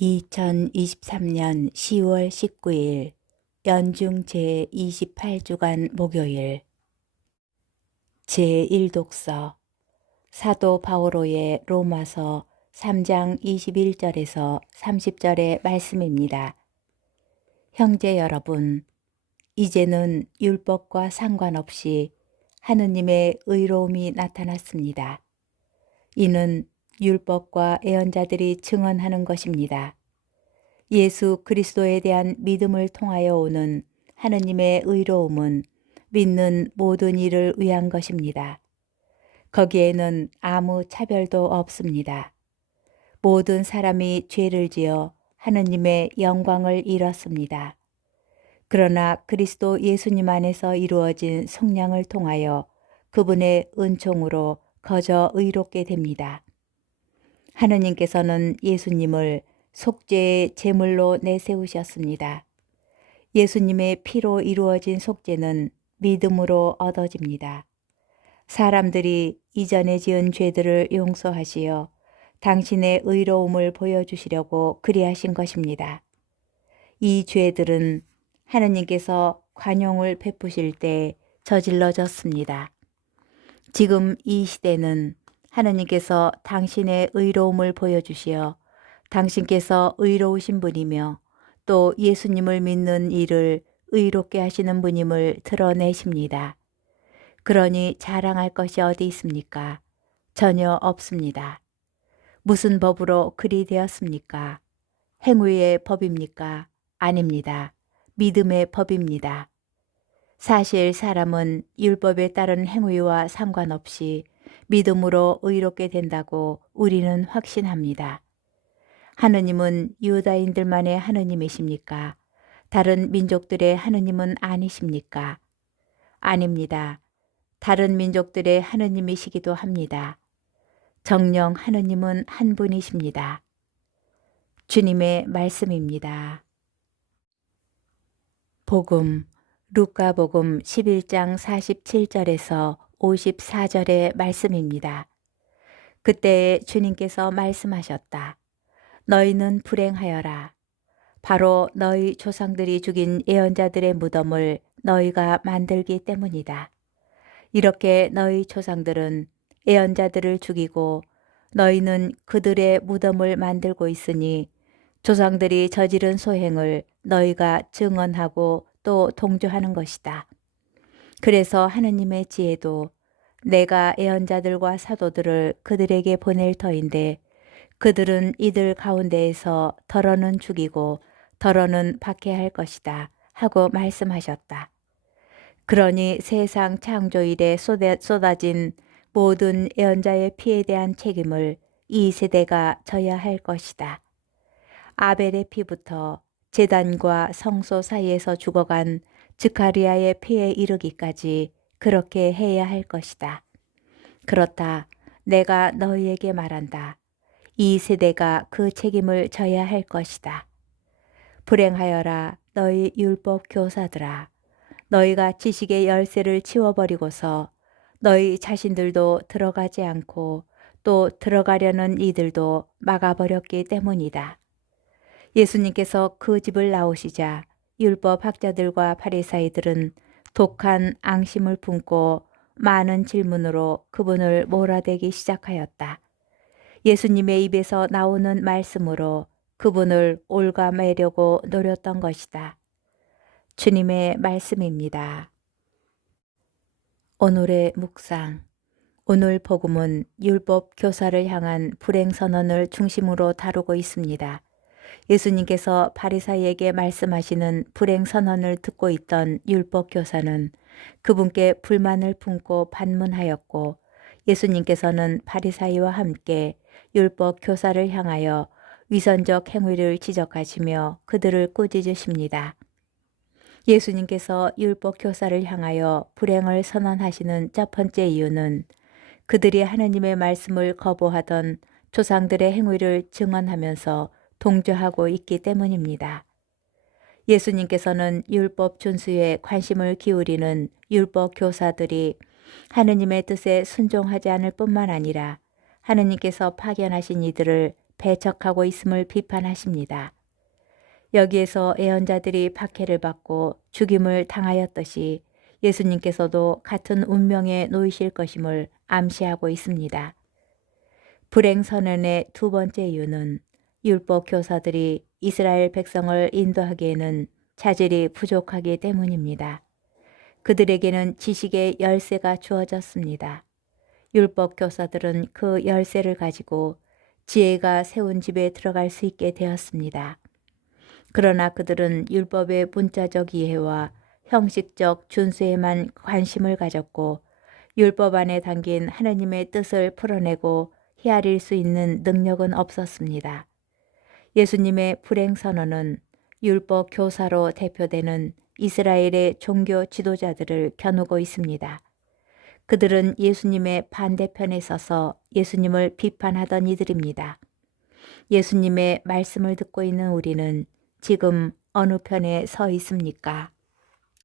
2023년 10월 19일 연중 제28주간 목요일 제1독서 사도 바오로의 로마서 3장 21절에서 30절의 말씀입니다. 형제 여러분, 이제는 율법과 상관없이 하느님의 의로움이 나타났습니다. 이는 율법과 예언자들이 증언하는 것입니다. 예수 그리스도에 대한 믿음을 통하여 오는 하느님의 의로움은 믿는 모든 이를 위한 것입니다. 거기에는 아무 차별도 없습니다. 모든 사람이 죄를 지어 하느님의 영광을 잃었습니다. 그러나 그리스도 예수님 안에서 이루어진 속량을 통하여 그분의 은총으로 거저 의롭게 됩니다. 하느님께서는 예수님을 속죄의 제물로 내세우셨습니다. 예수님의 피로 이루어진 속죄는 믿음으로 얻어집니다. 사람들이 이전에 지은 죄들을 용서하시어 당신의 의로움을 보여주시려고 그리하신 것입니다. 이 죄들은 하느님께서 관용을 베푸실 때 저질러졌습니다. 지금 이 시대는 하느님께서 당신의 의로움을 보여주시어 당신께서 의로우신 분이며 또 예수님을 믿는 이를 의롭게 하시는 분임을 드러내십니다. 그러니 자랑할 것이 어디 있습니까? 전혀 없습니다. 무슨 법으로 그리 되었습니까? 행위의 법입니까? 아닙니다. 믿음의 법입니다. 사실 사람은 율법에 따른 행위와 상관없이 믿음으로 의롭게 된다고 우리는 확신합니다. 하느님은 유다인들만의 하느님이십니까? 다른 민족들의 하느님은 아니십니까? 아닙니다. 다른 민족들의 하느님이시기도 합니다. 정녕 하느님은 한 분이십니다. 주님의 말씀입니다. 복음 루카복음 11장 47절에서 54절의 말씀입니다. 그때에 주님께서 말씀하셨다. 너희는 불행하여라. 바로 너희 조상들이 죽인 예언자들의 무덤을 너희가 만들기 때문이다. 이렇게 너희 조상들은 예언자들을 죽이고 너희는 그들의 무덤을 만들고 있으니 조상들이 저지른 소행을 너희가 증언하고 또 동조하는 것이다. 그래서 하느님의 지혜도 내가 예언자들과 사도들을 그들에게 보낼 터인데 그들은 이들 가운데에서 더러는 죽이고 더러는 박해할 것이다 하고 말씀하셨다. 그러니 세상 창조일에 쏟아진 모든 예언자의 피에 대한 책임을 이 세대가 져야 할 것이다. 아벨의 피부터 제단과 성소 사이에서 죽어간 즈카리아의 피에 이르기까지 그렇게 해야 할 것이다. 그렇다. 내가 너희에게 말한다. 이 세대가 그 책임을 져야 할 것이다. 불행하여라 너희 율법 교사들아. 너희가 지식의 열쇠를 치워버리고서 너희 자신들도 들어가지 않고 또 들어가려는 이들도 막아버렸기 때문이다. 예수님께서 그 집을 나오시자 율법 학자들과 바리사이들은 독한 앙심을 품고 많은 질문으로 그분을 몰아대기 시작하였다. 예수님의 입에서 나오는 말씀으로 그분을 올가매려고 노렸던 것이다. 주님의 말씀입니다. 오늘의 묵상. 오늘 복음은 율법 교사를 향한 불행 선언을 중심으로 다루고 있습니다. 예수님께서 바리사이에게 말씀하시는 불행 선언을 듣고 있던 율법 교사는 그분께 불만을 품고 반문하였고 예수님께서는 바리사이와 함께 율법 교사를 향하여 위선적 행위를 지적하시며 그들을 꾸짖으십니다. 예수님께서 율법 교사를 향하여 불행을 선언하시는 첫 번째 이유는 그들이 하느님의 말씀을 거부하던 조상들의 행위를 증언하면서 동조하고 있기 때문입니다. 예수님께서는 율법 준수에 관심을 기울이는 율법 교사들이 하느님의 뜻에 순종하지 않을 뿐만 아니라 하느님께서 파견하신 이들을 배척하고 있음을 비판하십니다. 여기에서 예언자들이 박해를 받고 죽임을 당하였듯이 예수님께서도 같은 운명에 놓이실 것임을 암시하고 있습니다. 불행 선언의 두 번째 이유는 율법 교사들이 이스라엘 백성을 인도하기에는 자질이 부족하기 때문입니다. 그들에게는 지식의 열쇠가 주어졌습니다. 율법 교사들은 그 열쇠를 가지고 지혜가 세운 집에 들어갈 수 있게 되었습니다. 그러나 그들은 율법의 문자적 이해와 형식적 준수에만 관심을 가졌고 율법 안에 담긴 하나님의 뜻을 풀어내고 헤아릴 수 있는 능력은 없었습니다. 예수님의 불행 선언은 율법 교사로 대표되는 이스라엘의 종교 지도자들을 겨누고 있습니다. 그들은 예수님의 반대편에 서서 예수님을 비판하던 이들입니다. 예수님의 말씀을 듣고 있는 우리는 지금 어느 편에 서 있습니까?